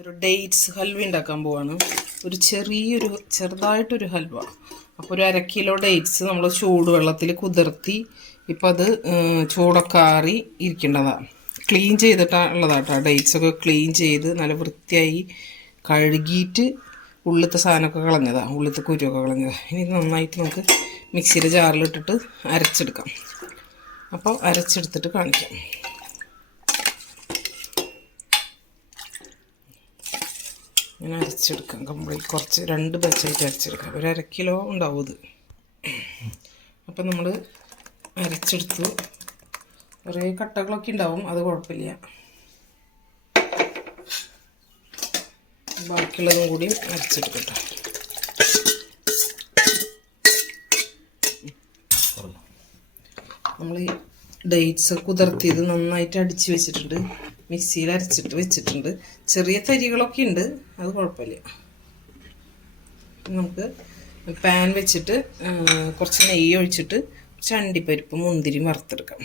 ഒരു ഡേറ്റ്സ് ഹൽവ ഉണ്ടാക്കാൻ പോവാണ്. ഒരു ചെറിയൊരു ചെറുതായിട്ടൊരു ഹൽവ. അപ്പോൾ ഒരു അര കിലോ ഡേറ്റ്സ് നമ്മൾ ചൂടുവെള്ളത്തിൽ കുതിർത്തി ഇപ്പം അത് ചൂടൊക്കാറി ഇരിക്കേണ്ടതാണ് ക്ലീൻ ചെയ്തിട്ടുള്ളതാട്ടോ ഡേറ്റ്സ് ഒക്കെ ക്ലീൻ ചെയ്ത് നല്ല വൃത്തിയായി കഴുകിയിട്ട് ഉള്ളിലത്തെ സാധനമൊക്കെ കളഞ്ഞതാണ് ഉള്ളിലത്തെ കുരുവൊക്കെ കളഞ്ഞതാണ് ഇനി നന്നായിട്ട് നമുക്ക് മിക്സിയുടെ ജാറിലിട്ടിട്ട് അരച്ചെടുക്കാം. അപ്പോൾ അരച്ചെടുത്തിട്ട് കാണിക്കാം. ഇങ്ങനെ അരച്ചെടുക്കാം. കംപ്ലീറ്റ് കുറച്ച് രണ്ട് ബാച്ചായിട്ട് അരച്ചെടുക്കാം. ഒരു അര കിലോ ഉണ്ടാവും ഇത്. അപ്പം നമ്മൾ അരച്ചെടുത്തു. കുറേ കട്ടകളൊക്കെ ഉണ്ടാവും അത് കുഴപ്പമില്ല. ബാക്കിയുള്ളതും കൂടി അരച്ചെടുക്കട്ടെ. നമ്മൾ ഡേറ്റ്സ് കുതിർത്തിയത് നന്നായിട്ട് അടിച്ച് വെച്ചിട്ടുണ്ട്. മിക്സിയിൽ അരച്ചിട്ട് വെച്ചിട്ടുണ്ട്. ചെറിയ തരികളൊക്കെ ഉണ്ട്. അത് കുഴപ്പമില്ല. നമുക്ക് പാൻ വെച്ചിട്ട് കുറച്ച് നെയ്യ് ഒഴിച്ചിട്ട് കുറച്ച് അണ്ടിപ്പരിപ്പ് മുന്തിരി വറുത്തെടുക്കാം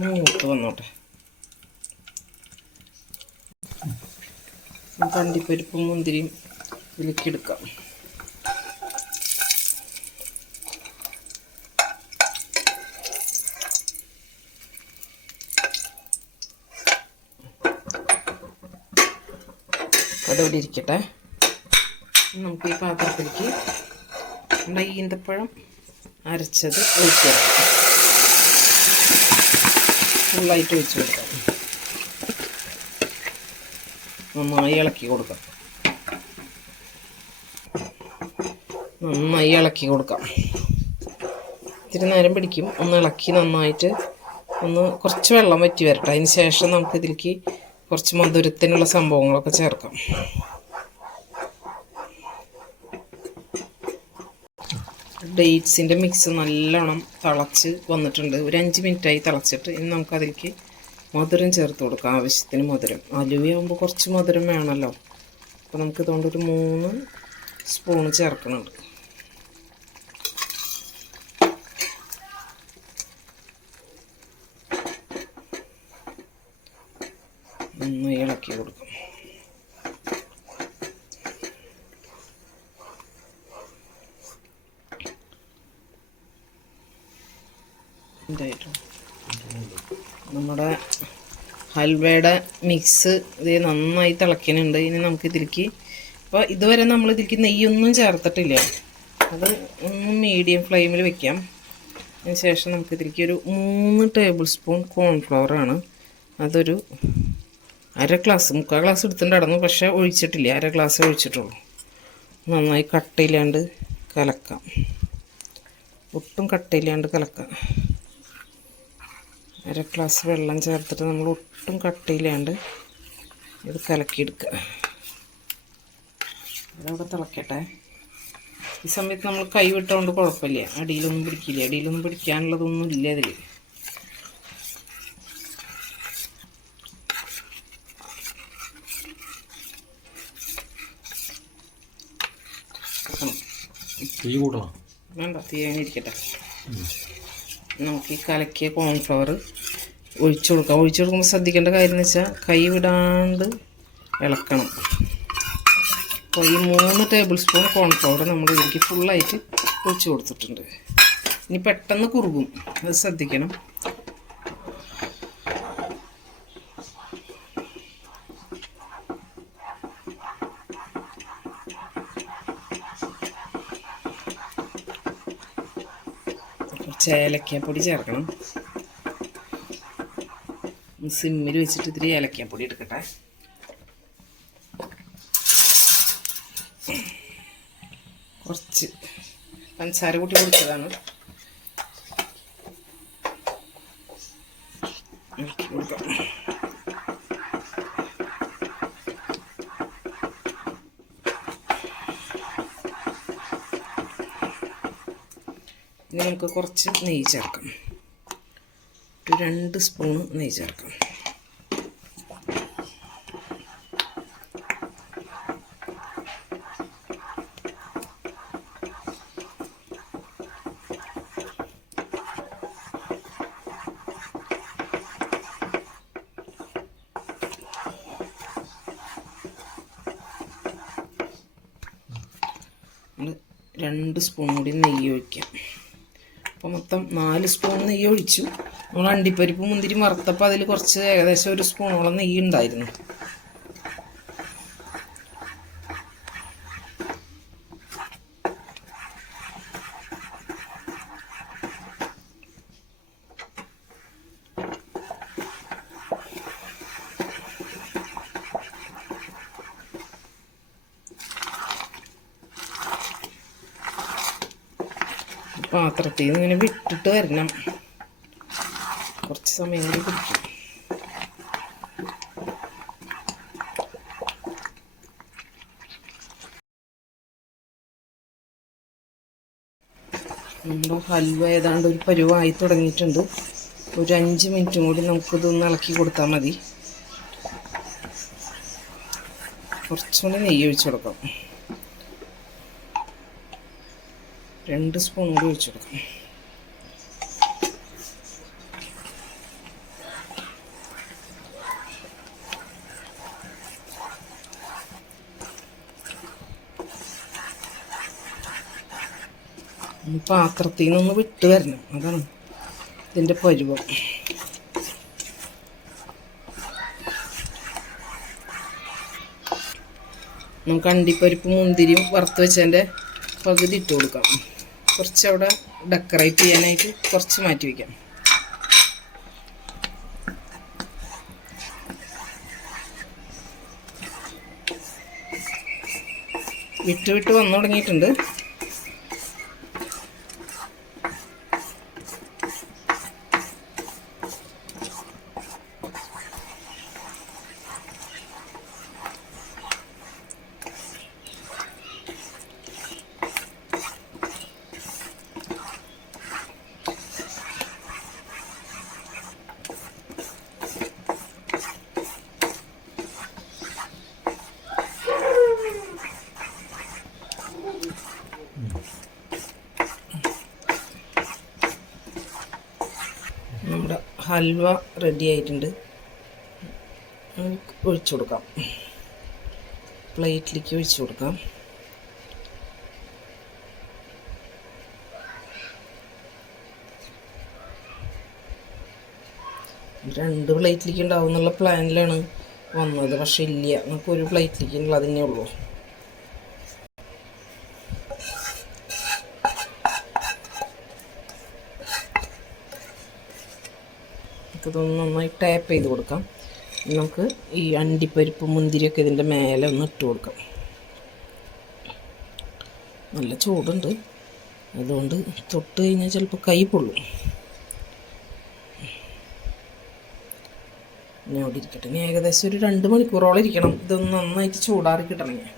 മൂത്ത് വന്നോട്ടെ നമുക്ക് അണ്ടിപ്പരിപ്പും മുന്തിരിയും ഇതിലേക്ക് എടുക്കാം അതവിടെ ഇരിക്കട്ടെ. നമുക്ക് ഈ പാത്രത്തിലേക്ക് നമ്മുടെ ഈന്തപ്പഴം അരച്ചത് ഒഴിച്ചു കൊടുക്കാം. ഫുള്ളായിട്ട് ഒഴിച്ചു കൊടുക്കാം. നന്നായി ഇളക്കി കൊടുക്കാം. നന്നായി ഇളക്കി കൊടുക്കാം. ഇത്തിരി നേരം പിടിക്കും. ഒന്ന് ഇളക്കി നന്നായിട്ട് ഒന്ന് കുറച്ച് വെള്ളം വറ്റി വരട്ടെ. അതിന് ശേഷം നമുക്ക് ഇതിലേക്ക് കുറച്ച് മധുരത്തിനുള്ള സംഭവങ്ങളൊക്കെ ചേർക്കാം. ഡേറ്റ്സിന്റെ മിക്സ് നല്ലോണം തിളച്ച് വന്നിട്ടുണ്ട്. ഒരു അഞ്ച് മിനിറ്റായി തിളച്ചിട്ട് ഇനി നമുക്ക് അതിലേക്ക് മധുരം ചേർത്ത് കൊടുക്കുക ആവശ്യത്തിന് മധുരം. അലുവയാകുമ്പോൾ കുറച്ച് മധുരം വേണമല്ലോ അപ്പോൾ നമുക്ക് ഇതുകൊണ്ട് ഒരു മൂന്ന് സ്പൂണ് ചേർക്കുന്നുണ്ട് ഒന്ന് ഇളക്കി കൊടുക്കാം. ഇതായിട്ടു നമ്മുടെ ഹൽവയുടെ മിക്സ് ഇത് നന്നായി തിളയ്ക്കുന്നുണ്ട്. ഇനി നമുക്ക് ഇതിലേക്ക് അപ്പോൾ ഇതുവരെ നമ്മൾ ഇതിലേക്ക് നെയ്യൊന്നും ചേർത്തിട്ടില്ല. അത് ഒന്ന് മീഡിയം ഫ്ലെയിമിൽ വെക്കാം. അതിന് ശേഷം നമുക്ക് ഇതിലേക്ക് ഒരു മൂന്ന് ടേബിൾ സ്പൂൺ കോൺഫ്ലവർ ആണ്. അതൊരു അര ഗ്ലാസ് മുക്കാൽ ഗ്ലാസ് എടുത്തിട്ടുണ്ടായിരുന്നു പക്ഷേ ഒഴിച്ചിട്ടില്ല. അര ഗ്ലാസ് ഒഴിച്ചിട്ടുള്ളൂ. നന്നായി കട്ടയില്ലാണ്ട് കലക്കാം. ഒട്ടും കട്ടയില്ലാണ്ട് കലക്കാം. അര ഗ്ലാസ് വെള്ളം ചേർത്തിട്ട് നമ്മൾ ഒട്ടും കട്ടിയില്ലാണ്ട് ഇത് കലക്കിയെടുക്കുക. അതവിടെ തിളക്കട്ടെ. ഈ സമയത്ത് നമ്മൾ കൈ വിട്ടുകൊണ്ട് കുഴപ്പമില്ല. അടിയിലൊന്നും പിടിക്കില്ല. അടിയിലൊന്നും പിടിക്കാനുള്ളതൊന്നും ഇല്ല അതിൽ തീ കൂട്ടണം? വേണ്ട തീയാനിരിക്കട്ടെ നമുക്ക് ഈ കലക്കിയ കോൺഫ്ലവർ ഒഴിച്ചു കൊടുക്കാം. ഒഴിച്ചു കൊടുക്കുമ്പോൾ ശ്രദ്ധിക്കേണ്ട കാര്യം എന്ന് വെച്ചാൽ കൈ വിടാണ്ട് ഇളക്കണം. അപ്പോൾ ഈ മൂന്ന് ടേബിൾ സ്പൂൺ കോൺഫ്ലവർ നമ്മൾ ഇതിലേക്ക് ഫുള്ളായിട്ട് ഒഴിച്ചു കൊടുത്തിട്ടുണ്ട്. ഇനി പെട്ടെന്ന് കുറുകും. അത് ശ്രദ്ധിക്കണം. ചേലക്കാപ്പൊടി ചേർക്കണം. സിമ്മിൽ വെച്ചിട്ട് ഇത്തിരി ഏലക്കാപ്പൊടി എടുക്കട്ടെ. കുറച്ച് പഞ്ചസാര കൂട്ടി കൊടുത്തതാണ് കൊടുക്കാം. ഇനി നമുക്ക് കുറച്ച് നെയ്യ് ചേർക്കാം. ഒരു രണ്ട് സ്പൂണ് നെയ്യ് ചേർക്കാം. രണ്ട് സ്പൂൺ കൂടി നെയ്യ് ഒഴിക്കാം. അപ്പോൾ മൊത്തം നാല് സ്പൂൺ നെയ്യ് ഒഴിച്ചു. നമ്മൾ അണ്ടിപ്പരിപ്പ് മുന്തിരി വറുത്തപ്പോൾ അതിൽ കുറച്ച് ഏകദേശം ഒരു സ്പൂണോളം നെയ്യ് ഉണ്ടായിരുന്നു. പാത്രത്തിൽ നിന്ന് ഇങ്ങനെ വിട്ടിട്ട് വരണം. സമയം കൂടി പിടിക്കും നമ്മുടെ ഹൽവ ഏതാണ്ട് ഒരു പരുവായി തുടങ്ങിയിട്ടുണ്ട്. ഒരു അഞ്ച് മിനിറ്റും കൂടി നമുക്കിതൊന്ന് ഇളക്കി കൊടുത്താൽ മതി. കുറച്ചുകൂടി നെയ്യ് ഒഴിച്ചു കൊടുക്കാം. രണ്ട് സ്പൂൺ കൂടി ഒഴിച്ചു കൊടുക്കാം. പാത്രത്തിൽ നിന്നൊന്ന് വിട്ട് വരണം. അതാണ് ഇതിന്റെ പരുവം. നമുക്ക് അണ്ടിപ്പരിപ്പ് മുന്തിരിയും വറുത്ത് വെച്ചതിന്റെ പകുതി ഇട്ട് കൊടുക്കാം. കുറച്ച് അവിടെ ഡെക്കറേറ്റ് ചെയ്യാനായിട്ട് കുറച്ച് മാറ്റി വയ്ക്കാം വിട്ട് വിട്ട് വന്നു തുടങ്ങിയിട്ടുണ്ട് നമ്മുടെ ഹൽവ റെഡി ആയിട്ടുണ്ട്. ഒഴിച്ചു കൊടുക്കാം. പ്ലേറ്റിലേക്ക് ഒഴിച്ചു കൊടുക്കാം. രണ്ട് പ്ലേറ്റിലേക്ക് ഉണ്ടാവും എന്നുള്ള പ്ലാനിലാണ് വന്നത്. പക്ഷെ ഇല്ല. നമുക്ക് ഒരു പ്ലേറ്റിലേക്ക് ഉള്ളതന്നെ ഉള്ളൂ. നമുക്കിതൊന്ന് നന്നായി ടാപ്പ് ചെയ്ത് കൊടുക്കാം. നമുക്ക് ഈ അണ്ടിപ്പരിപ്പ് മുന്തിരിയൊക്കെ ഇതിന്റെ മേലെ ഒന്ന് ഇട്ട് കൊടുക്കാം. നല്ല ചൂടുണ്ട്. അതുകൊണ്ട് തൊട്ട് കഴിഞ്ഞാൽ ചിലപ്പോൾ കൈ പൊള്ളും. ഇനി അവിടെ ഇരിക്കട്ടെ. ഇനി ഏകദേശം ഒരു രണ്ട് മണിക്കൂറോളം ഇരിക്കണം. ഇതൊന്ന് നന്നായിട്ട് ചൂടാറി കിട്ടണമെങ്കിൽ.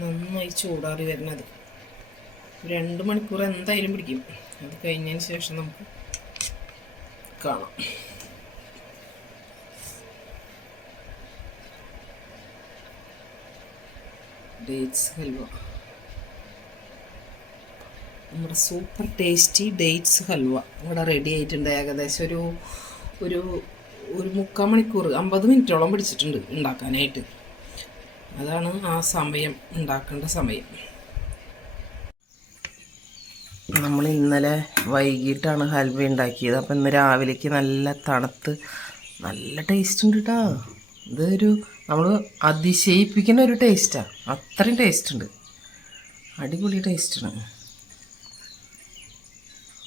നന്നായി ചൂടാറി വരുന്നത്. രണ്ട് മണിക്കൂർ എന്തായാലും പിടിക്കും. അത് കഴിഞ്ഞതിന് ശേഷം നമുക്ക് കാണാം. ഡേറ്റ്സ് ഹൽവ. നമ്മുടെ സൂപ്പർ ടേസ്റ്റി ഡേറ്റ്സ് ഹൽവ ഇവിടെ റെഡി ആയിട്ടുണ്ട്. ഏകദേശം ഒരു ഒരു ഒരു മുക്കാൽ മണിക്കൂർ അമ്പത് മിനിറ്റോളം പിടിച്ചിട്ടുണ്ട് ഉണ്ടാക്കാനായിട്ട്. അതാണ് ആ സമയം ഉണ്ടാക്കേണ്ട സമയം. നമ്മൾ ഇന്നലെ വൈകിട്ടാണ് ഹൽവ ഉണ്ടാക്കിയത്. അപ്പം ഇന്ന് രാവിലേക്ക് നല്ല തണുത്ത് നല്ല ടേസ്റ്റ് ഉണ്ട് കേട്ടോ ഇതൊരു നമ്മൾ അതിശയിപ്പിക്കുന്ന ഒരു ടേസ്റ്റാണ് അത്രയും ടേസ്റ്റ് ഉണ്ട്. അടിപൊളി ടേസ്റ്റാണ്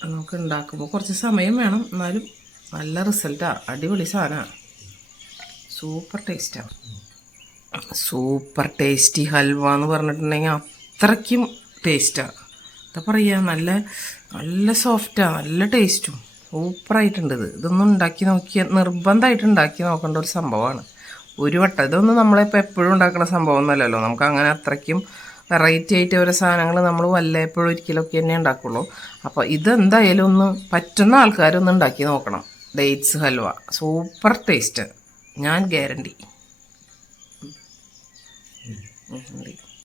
നമുക്ക് ഉണ്ടാക്കുമ്പോൾ കുറച്ച് സമയം വേണം. എന്നാലും നല്ല റിസൾട്ടാണ് അടിപൊളി സാധനമാണ്. സൂപ്പർ ടേസ്റ്റാണ് സൂപ്പർ ടേസ്റ്റി ഹൽവ എന്ന് പറഞ്ഞിട്ടുണ്ടെങ്കിൽ അത്രയ്ക്കും ടേസ്റ്റാണ് എന്താ പറയുക നല്ല നല്ല സോഫ്റ്റാണ് നല്ല ടേസ്റ്റും സൂപ്പറായിട്ടുണ്ട് ഇത്. ഇതൊന്നും ഉണ്ടാക്കി നോക്കിയ നിർബന്ധമായിട്ട് ഉണ്ടാക്കി നോക്കേണ്ട ഒരു സംഭവമാണ്. ഒരു വട്ടം. ഇതൊന്നും നമ്മളിപ്പോൾ എപ്പോഴും ഉണ്ടാക്കുന്ന സംഭവം ഒന്നുമല്ലല്ലോ നമുക്ക് അങ്ങനെ അത്രയ്ക്കും വെറൈറ്റി ആയിട്ട് ഓരോ സാധനങ്ങൾ നമ്മൾ വല്ലപ്പോഴും ഒരിക്കലൊക്കെ തന്നെ ഉണ്ടാക്കുള്ളൂ. അപ്പോൾ ഇതെന്തായാലും ഒന്ന് പറ്റുന്ന ആൾക്കാരൊന്ന് ഉണ്ടാക്കി നോക്കണം. ഡേറ്റ്സ് ഹൽവ. സൂപ്പർ ടേസ്റ്റ് ഞാൻ ഗ്യാരണ്ടി Mismo día.